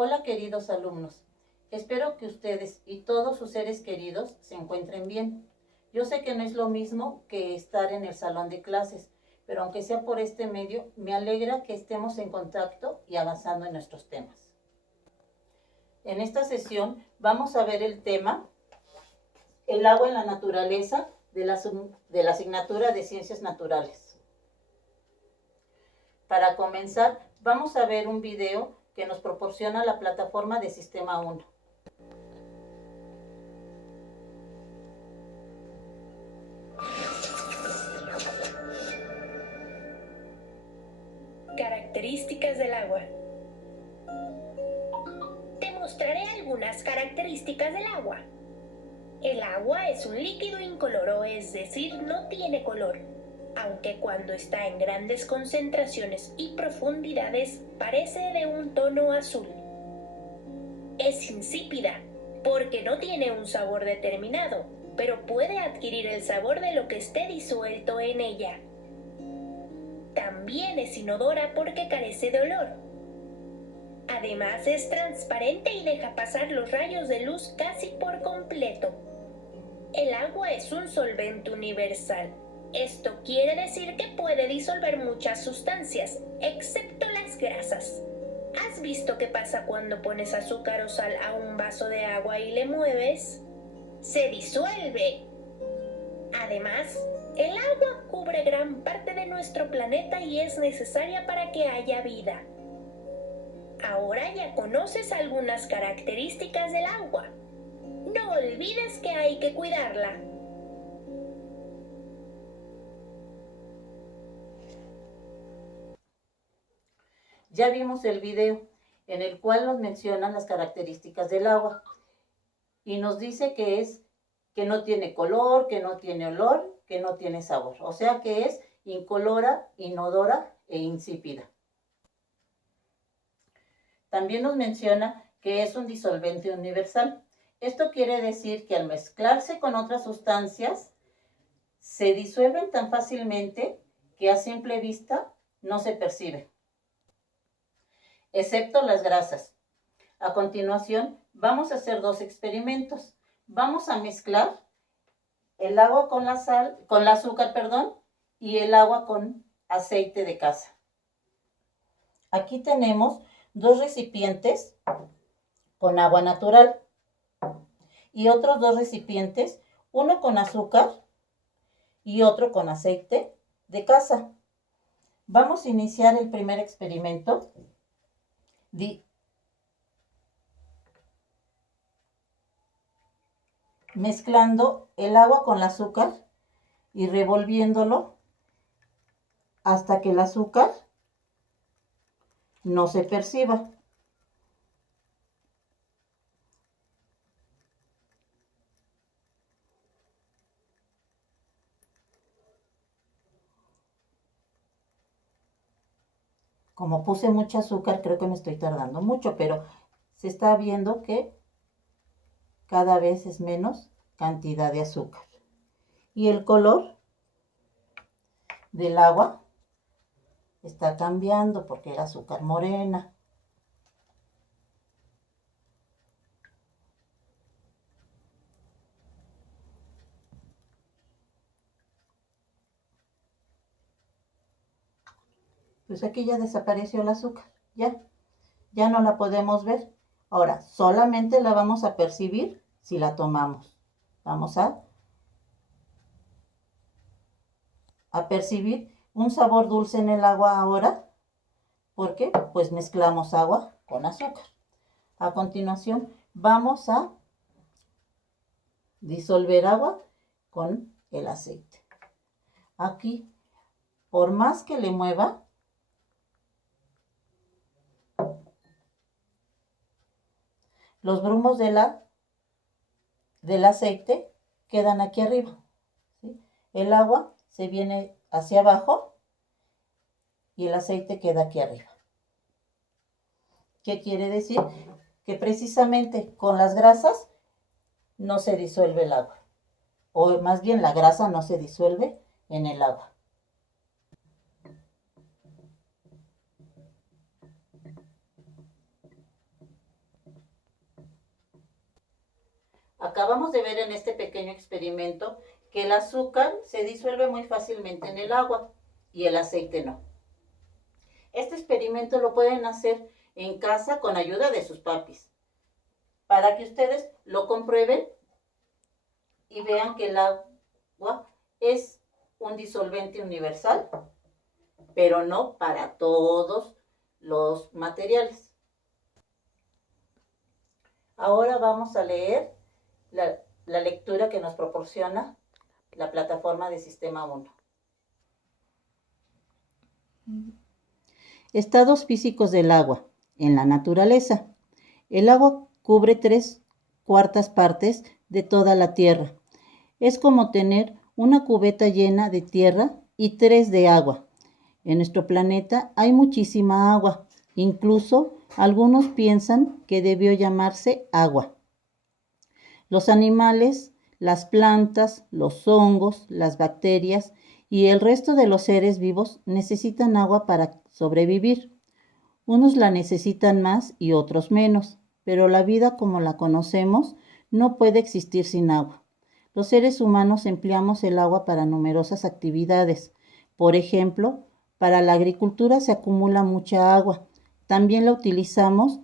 Hola queridos alumnos, espero que ustedes y todos sus seres queridos se encuentren bien. Yo sé que no es lo mismo que estar en el salón de clases, pero aunque sea por este medio, me alegra que estemos en contacto y avanzando en nuestros temas. En esta sesión vamos a ver el tema El agua en la naturaleza de la asignatura de Ciencias Naturales. Para comenzar, vamos a ver un video que nos proporciona la plataforma de Sistema 1. Características del agua. Te mostraré algunas características del agua. El agua es un líquido incoloro, es decir, no tiene color, aunque cuando está en grandes concentraciones y profundidades parece de un tono azul. Es insípida, porque no tiene un sabor determinado, pero puede adquirir el sabor de lo que esté disuelto en ella. También es inodora porque carece de olor. Además es transparente y deja pasar los rayos de luz casi por completo. El agua es un solvente universal. Esto quiere decir que puede disolver muchas sustancias, excepto las grasas. ¿Has visto qué pasa cuando pones azúcar o sal a un vaso de agua y le mueves? Se disuelve. Además, el agua cubre gran parte de nuestro planeta y es necesaria para que haya vida. Ahora ya conoces algunas características del agua. No olvides que hay que cuidarla. Ya vimos el video en el cual nos mencionan las características del agua y nos dice que no tiene color, que no tiene olor, que no tiene sabor. O sea que es incolora, inodora e insípida. También nos menciona que es un disolvente universal. Esto quiere decir que al mezclarse con otras sustancias, se disuelven tan fácilmente que a simple vista no se percibe, excepto las grasas. A continuación, vamos a hacer dos experimentos. Vamos a mezclar el agua con con el azúcar, y el agua con aceite de caza. Aquí tenemos dos recipientes con agua natural y otros dos recipientes, uno con azúcar y otro con aceite de caza. Vamos a iniciar el primer experimento mezclando el agua con el azúcar y revolviéndolo hasta que el azúcar no se perciba. Como puse mucho azúcar, creo que me estoy tardando mucho, pero se está viendo que cada vez es menos cantidad de azúcar. Y el color del agua está cambiando porque era azúcar morena. Pues aquí ya desapareció el azúcar, ya no la podemos ver. Ahora, solamente la vamos a percibir si la tomamos. Vamos a percibir un sabor dulce en el agua ahora, porque pues mezclamos agua con azúcar. A continuación, vamos a disolver agua con el aceite. Aquí, por más que le mueva, los grumos del aceite quedan aquí arriba, ¿sí? El agua se viene hacia abajo y el aceite queda aquí arriba. ¿Qué quiere decir? Que precisamente con las grasas no se disuelve el agua, o más bien la grasa no se disuelve en el agua. Acabamos de ver en este pequeño experimento que el azúcar se disuelve muy fácilmente en el agua y el aceite no. Este experimento lo pueden hacer en casa con ayuda de sus papis, para que ustedes lo comprueben y vean que el agua es un disolvente universal, pero no para todos los materiales. Ahora vamos a leer la lectura que nos proporciona la plataforma de Sistema 1. Estados físicos del agua en la naturaleza. El agua cubre 3/4 partes de toda la Tierra. Es como tener una cubeta llena de tierra y 3 de agua. En nuestro planeta hay muchísima agua. Incluso algunos piensan que debió llamarse agua. Los animales, las plantas, los hongos, las bacterias y el resto de los seres vivos necesitan agua para sobrevivir. Unos la necesitan más y otros menos, pero la vida como la conocemos no puede existir sin agua. Los seres humanos empleamos el agua para numerosas actividades. Por ejemplo, para la agricultura se acumula mucha agua. También la utilizamos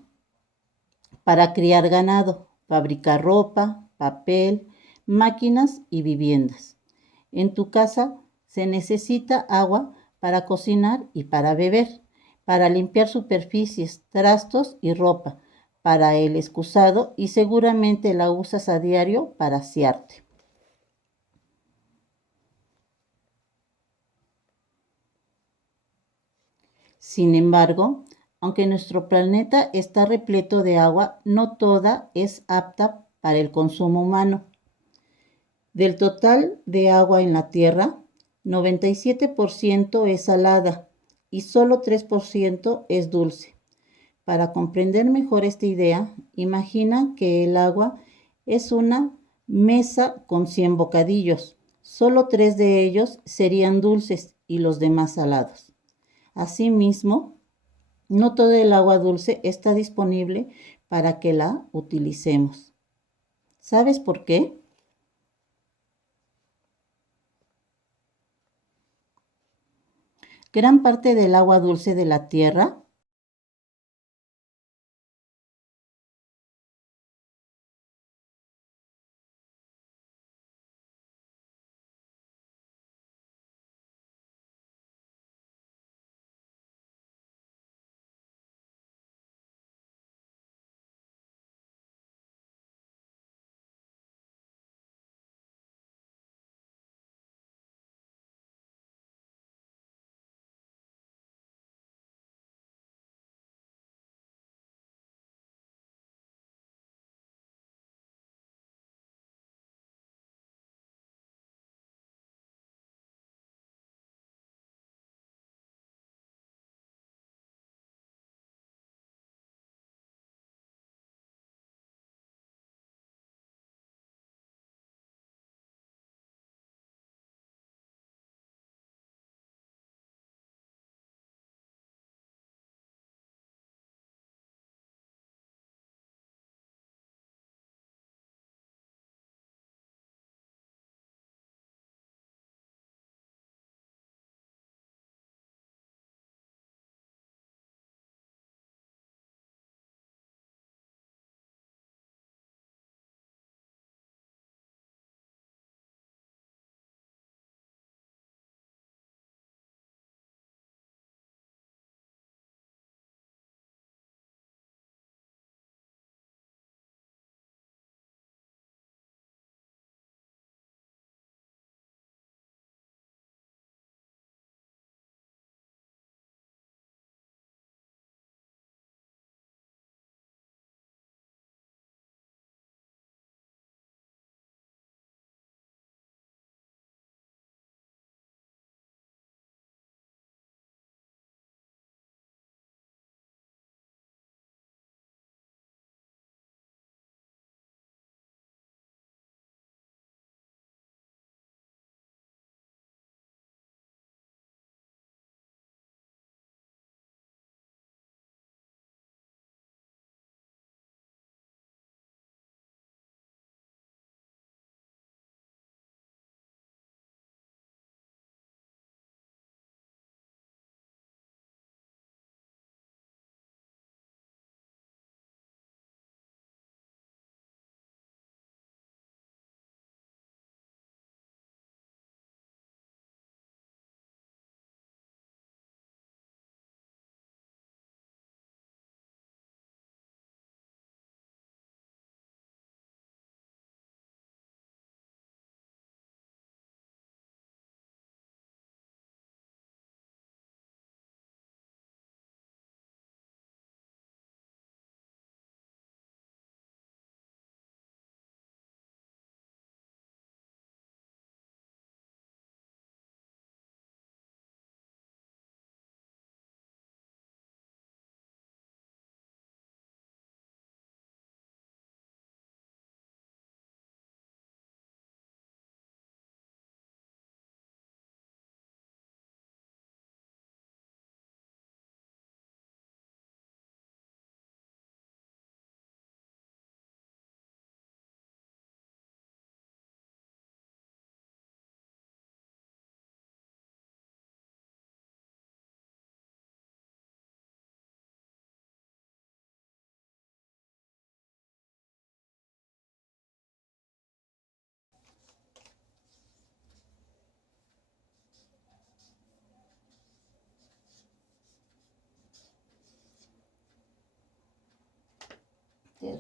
para criar ganado, fabricar ropa, papel, máquinas y viviendas. En tu casa se necesita agua para cocinar y para beber, para limpiar superficies, trastos y ropa, para el excusado y seguramente la usas a diario para asearte. Sin embargo, aunque nuestro planeta está repleto de agua, no toda es apta para el consumo humano. Del total de agua en la Tierra, 97% es salada y solo 3% es dulce. Para comprender mejor esta idea, imagina que el agua es una mesa con 100 bocadillos. Solo 3 de ellos serían dulces y los demás salados. Asimismo, no todo el agua dulce está disponible para que la utilicemos. ¿Sabes por qué? Gran parte del agua dulce de la Tierra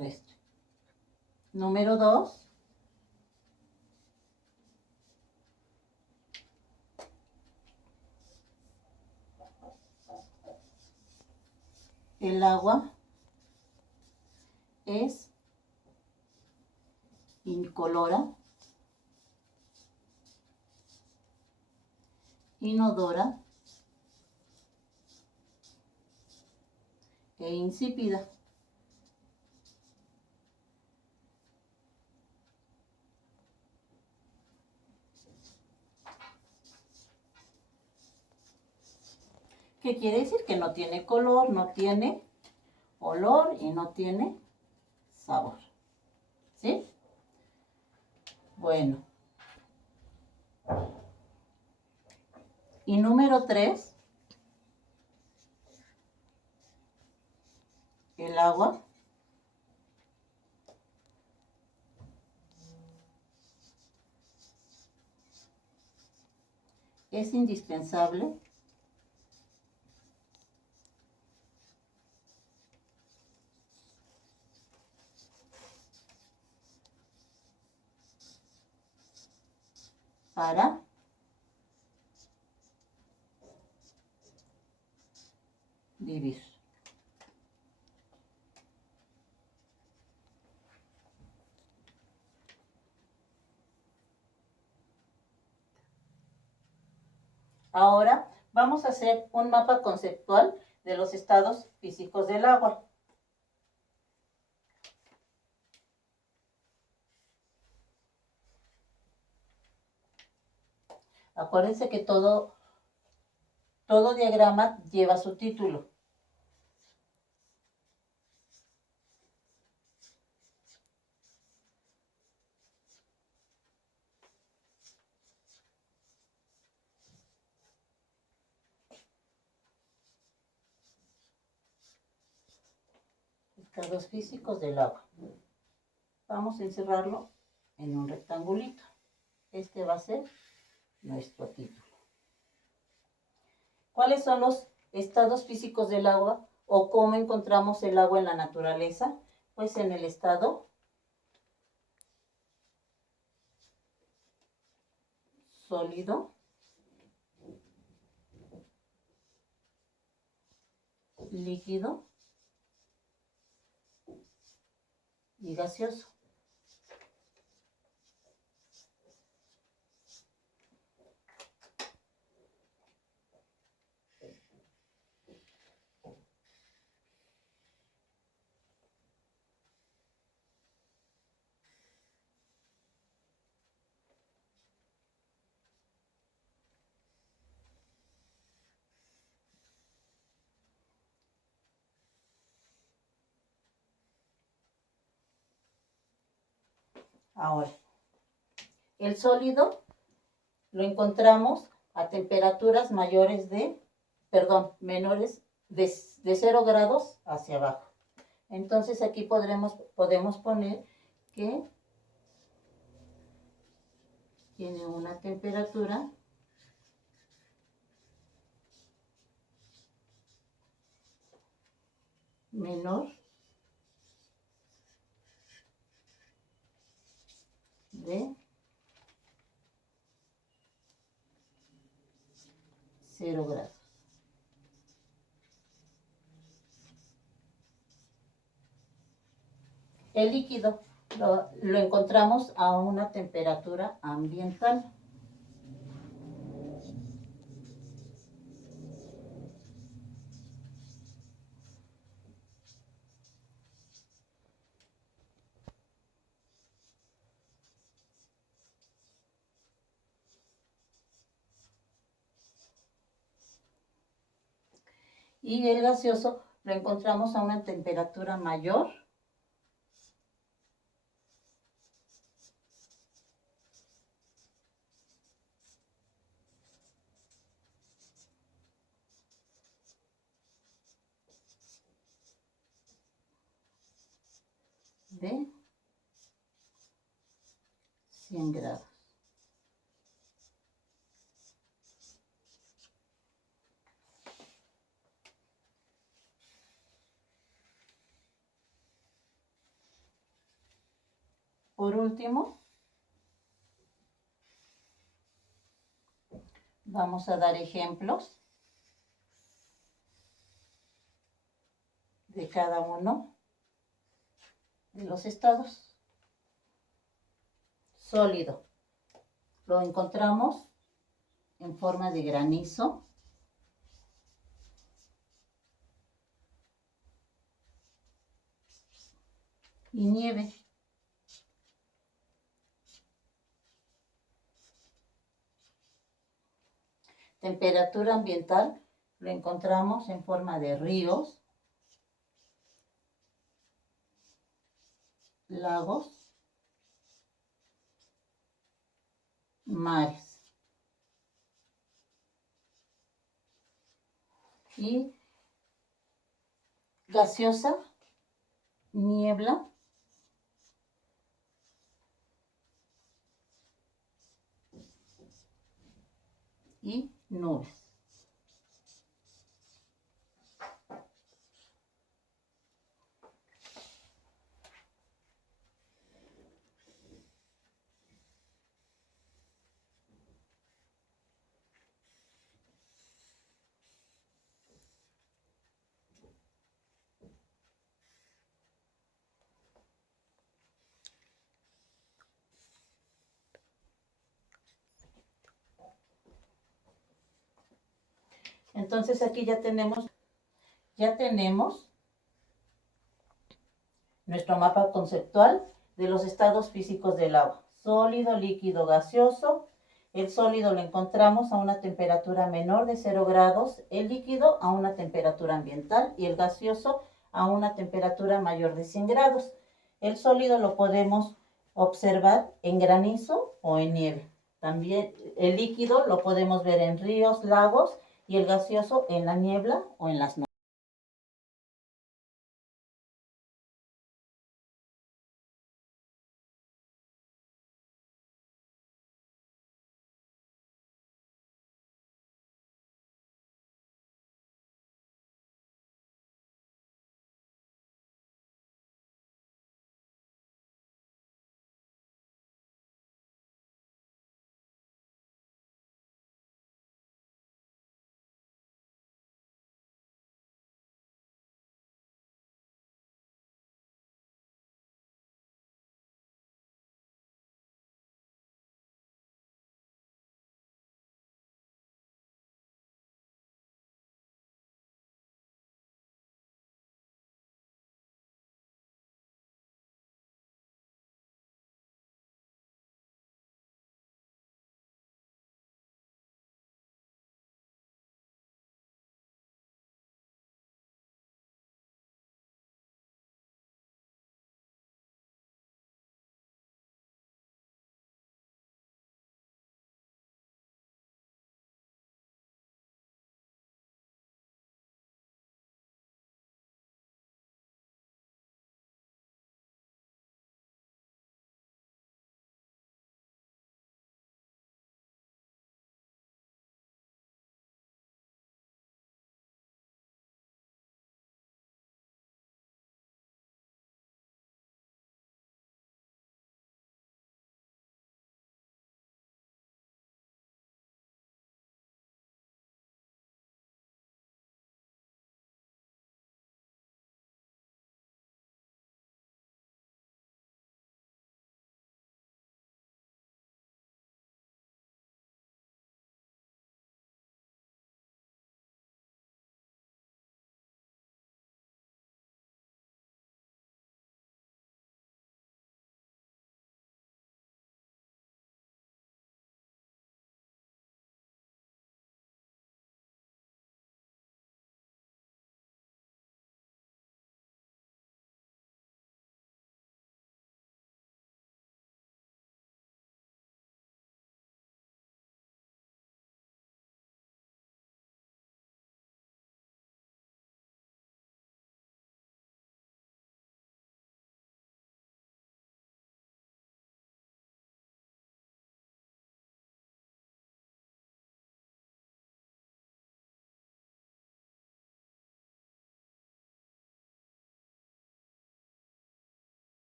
terrestre. Número 2. El agua es incolora, inodora e insípida. ¿Qué quiere decir? Que no tiene color, no tiene olor y no tiene sabor. ¿Sí? Bueno. Y número 3, el agua es indispensable para vivir. Ahora vamos a hacer un mapa conceptual de los estados físicos del agua. Acuérdense que todo diagrama lleva su título. Estados físicos del agua. Vamos a encerrarlo en un rectangulito. Este va a ser nuestro título. ¿Cuáles son los estados físicos del agua o cómo encontramos el agua en la naturaleza? Pues en el estado sólido, líquido y gaseoso. Ahora, el sólido lo encontramos a temperaturas menores de 0 grados hacia abajo. Entonces aquí podemos poner que tiene una temperatura menor de 0 grados. El líquido lo encontramos a una temperatura ambiental. Y el gaseoso lo encontramos a una temperatura mayor de 100 grados. Por último, vamos a dar ejemplos de cada uno de los estados. Sólido. Lo encontramos en forma de granizo, y nieve. Temperatura ambiental lo encontramos en forma de ríos, lagos, mares. Y gaseosa, niebla, y nubes. Entonces aquí ya tenemos nuestro mapa conceptual de los estados físicos del agua: sólido, líquido, gaseoso. El sólido lo encontramos a una temperatura menor de 0 grados, el líquido a una temperatura ambiental y el gaseoso a una temperatura mayor de 100 grados. El sólido lo podemos observar en granizo o en nieve. También el líquido lo podemos ver en ríos, lagos, y el gaseoso en la niebla o en las nubes.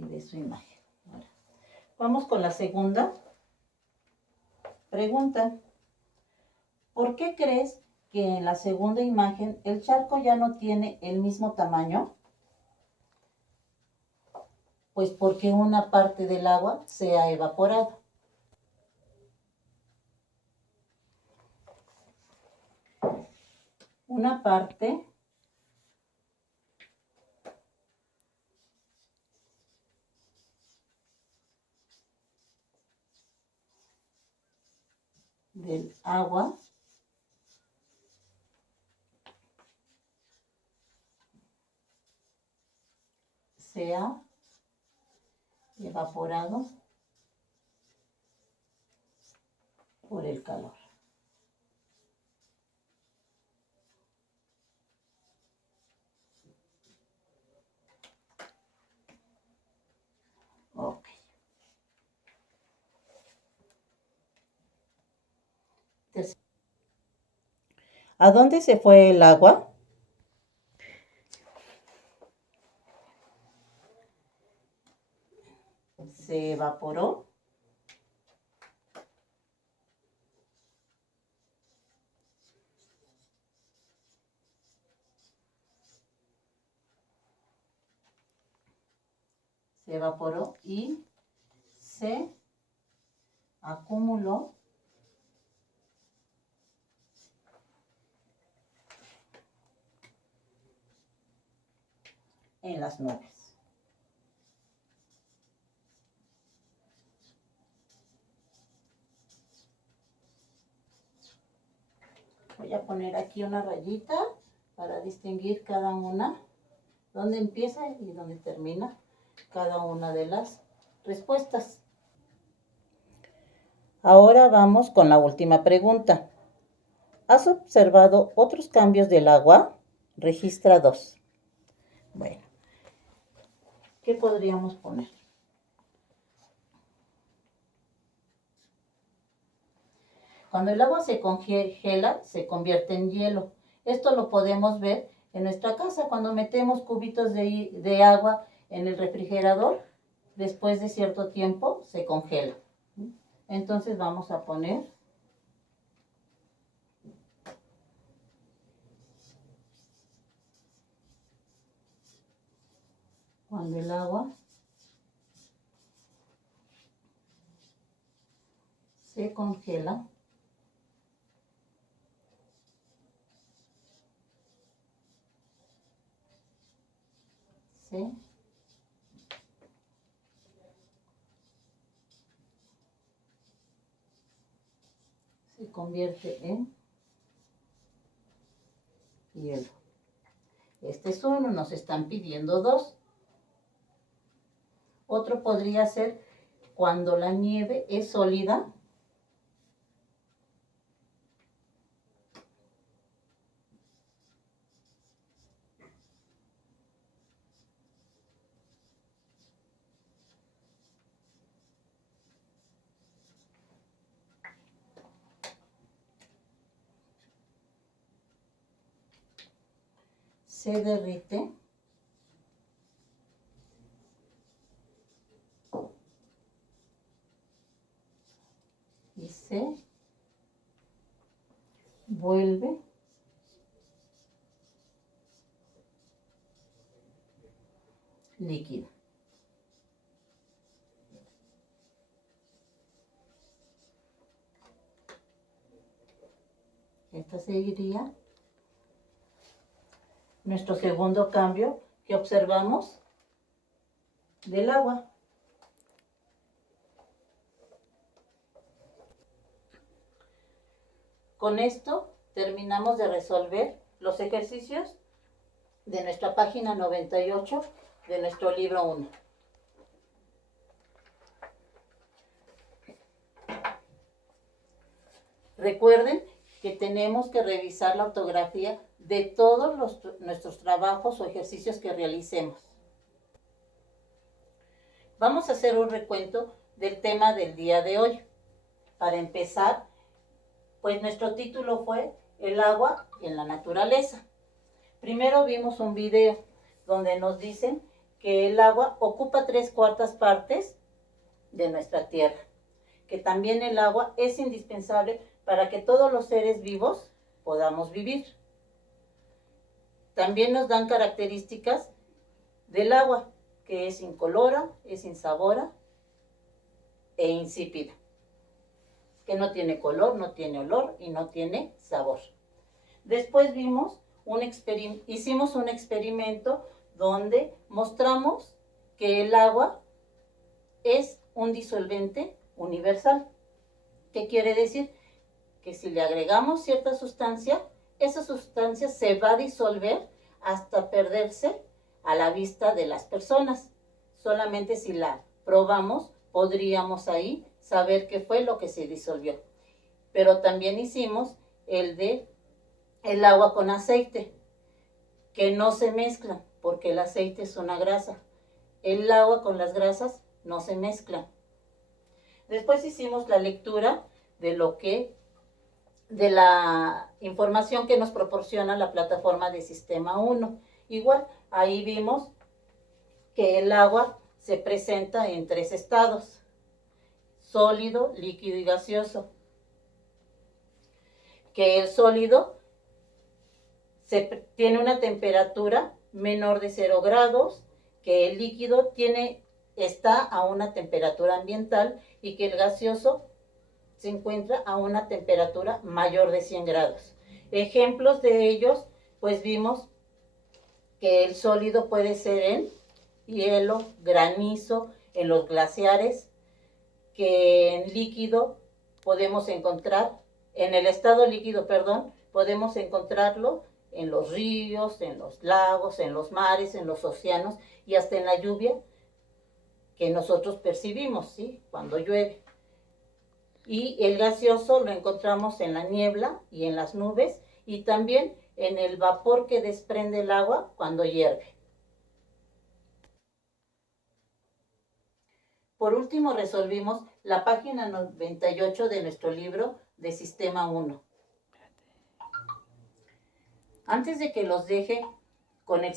y de su imagen. Ahora, vamos con la segunda pregunta. ¿Por qué crees que en la segunda imagen el charco ya no tiene el mismo tamaño? Pues porque una parte del agua se ha evaporado. Una parte del agua se ha evaporado por el calor. Ok. ¿A dónde se fue el agua? Se evaporó y se acumuló en las nubes. Voy a poner aquí una rayita para distinguir cada una, dónde empieza y dónde termina cada una de las respuestas. Ahora vamos con la última pregunta. ¿Has observado otros cambios del agua? Registra 2. Bueno, ¿qué podríamos poner? Cuando el agua se congela, se convierte en hielo. Esto lo podemos ver en nuestra casa cuando metemos cubitos de agua en el refrigerador. Después de cierto tiempo se congela. Entonces vamos a poner cuando el agua se congela, se convierte en hielo. Este es uno, nos están pidiendo 2. Otro podría ser cuando la nieve es sólida. Se derrite y se vuelve líquido. Esta sería nuestro segundo cambio que observamos del agua. Con esto terminamos de resolver los ejercicios de nuestra página 98 de nuestro libro 1. Recuerden que tenemos que revisar la ortografía de todos nuestros trabajos o ejercicios que realicemos. Vamos a hacer un recuento del tema del día de hoy. Para empezar, pues nuestro título fue El agua en la naturaleza. Primero vimos un video donde nos dicen que el agua ocupa 3/4 partes de nuestra tierra, que también el agua es indispensable para que todos los seres vivos podamos vivir. También nos dan características del agua, que es incolora, es insabora e insípida, que no tiene color, no tiene olor y no tiene sabor. Después hicimos un experimento donde mostramos que el agua es un disolvente universal. ¿Qué quiere decir? Que si le agregamos cierta sustancia, esa sustancia se va a disolver hasta perderse a la vista de las personas. Solamente si la probamos, podríamos ahí saber qué fue lo que se disolvió. Pero también hicimos el agua con aceite, que no se mezclan, porque el aceite es una grasa. El agua con las grasas no se mezclan. Después hicimos la lectura de la información que nos proporciona la plataforma de Sistema 1. Igual, ahí vimos que el agua se presenta en 3 estados: sólido, líquido y gaseoso. Que el sólido tiene una temperatura menor de 0 grados, que el líquido está a una temperatura ambiental y que el gaseoso se encuentra a una temperatura mayor de 100 grados. Ejemplos de ellos, pues vimos que el sólido puede ser en hielo, granizo, en los glaciares, que en líquido podemos encontrar, en el estado líquido, podemos encontrarlo en los ríos, en los lagos, en los mares, en los océanos y hasta en la lluvia que nosotros percibimos, ¿sí?, cuando llueve. Y el gaseoso lo encontramos en la niebla y en las nubes y también en el vapor que desprende el agua cuando hierve. Por último, resolvimos la página 98 de nuestro libro de Sistema 1. Antes de que los deje con el